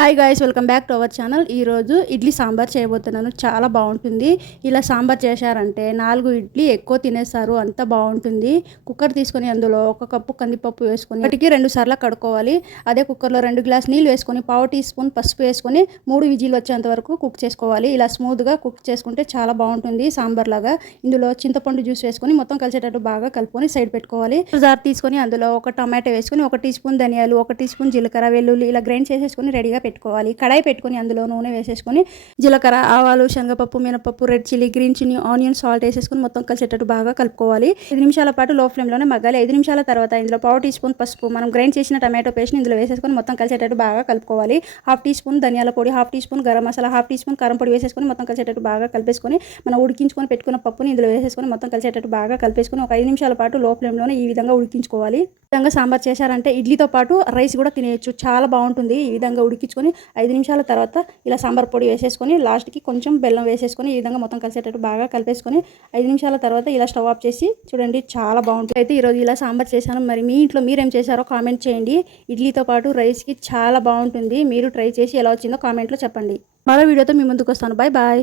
Hi guys welcome back to our channel ఈరోజు ఇడ్లీ సాంబార్ చేయబోతున్నాను. చాలా బాగుంటుంది. ఇలా సాంబార్ చేశారంటే నాలుగు ఇడ్లీ ఎక్కువ తినేస్తారు. అంత బాగుంటుంది. కుక్కర్ తీసుకొని అందులో ఒక కప్పు కందిపప్పు వేసుకొని వాటికి రెండు సార్లు కడుక్కోవాలి. అదే కుక్కర్లో రెండు గ్లాస్ నీళ్ళు వేసుకొని పావు టీ స్పూన్ పసుపు వేసుకొని మూడు విజిల్ వచ్చేంత వరకు కుక్ చేసుకోవాలి. ఇలా స్మూత్గా కుక్ చేసుకుంటే చాలా బాగుంటుంది సాంబార్ లాగా. ఇందులో చింతపండు జ్యూస్ వేసుకొని మొత్తం కలిసేటట్టు బాగా కలుపుకొని సైడ్ పెట్టుకోవాలి. జార్ తీసుకొని అందులో ఒక టమాటో వేసుకొని ఒక టీ స్పూన్ ధనియాలు ఒక టీ స్పూన్ జీలకర్ర వెల్లుల్లి ఇలా గ్రైండ్ చేసేసుకొని రెడీగా పెట్టుకోవాలి. కడాయి పెట్టుకొని అందులో నూనె వేసేసుకొని జీలకర్ర ఆవాలు శనగపప్పు మినపప్పు red chilli green chilli onion salt వేసేసుకొని మొత్తం కలిసేటట్టు బాగా కలుపుకోవాలి. ఐదు నిమిషాల పాటు లో ఫ్లేమ్లోనే మగ్గాలి. ఐదు నిమిషాల తర్వాత ఇందులో పావు టీ స్పూన్ పసుపు మనం గ్రైండ్ చేసిన టమాటో పేస్ట్ ఇందులో వేసేసుకొని మొత్తం కలిసేటట్టు బాగా కలుపుకోవాలి. హాఫ్ టీ స్పూన్ ధనియాల పొడి half teaspoon garam masala half teaspoon కారం పొడి వేసేసుకొని మొత్తం కలిసేటట్టు బాగా కలిపేసుకొని మనం ఉడికించుకొని పెట్టుకున్న పప్పుని ఇందులో వేసేసుకొని మొత్తం కలిసేటట్టు బాగా కలిపేసుకొని ఒక ఐదు నిమిషాల పాటు లో ఫ్లేమ్లోనే ఈ విధంగా ఉడికించుకోవాలి. విధంగా సాంబార్ చేశారంటే ఇడ్లీతో పాటు రైస్ కూడా తినేయచ్చు. చాలా బాగుంటుంది. ఈ విధంగా ఉడికించుకొని ఐదు నిమిషాల తర్వాత ఇలా సాంబార్ పొడి వేసేసుకొని లాస్ట్కి కొంచెం బెల్లం వేసేసుకొని ఈ విధంగా మొత్తం కలిసేటట్టు బాగా కలిపేసుకొని ఐదు నిమిషాల తర్వాత ఇలా స్టవ్ ఆఫ్ చేసి చూడండి చాలా బాగుంటుంది. అయితే ఈరోజు ఇలా సాంబార్ చేశాను. మరి మీ ఇంట్లో మీరేం చేశారో కామెంట్ చేయండి. ఇడ్లీతో పాటు రైస్కి చాలా బాగుంటుంది. మీరు ట్రై చేసి ఎలా వచ్చిందో కామెంట్లో చెప్పండి. మరో వీడియోతో మీ ముందుకు వస్తాను. Bye bye.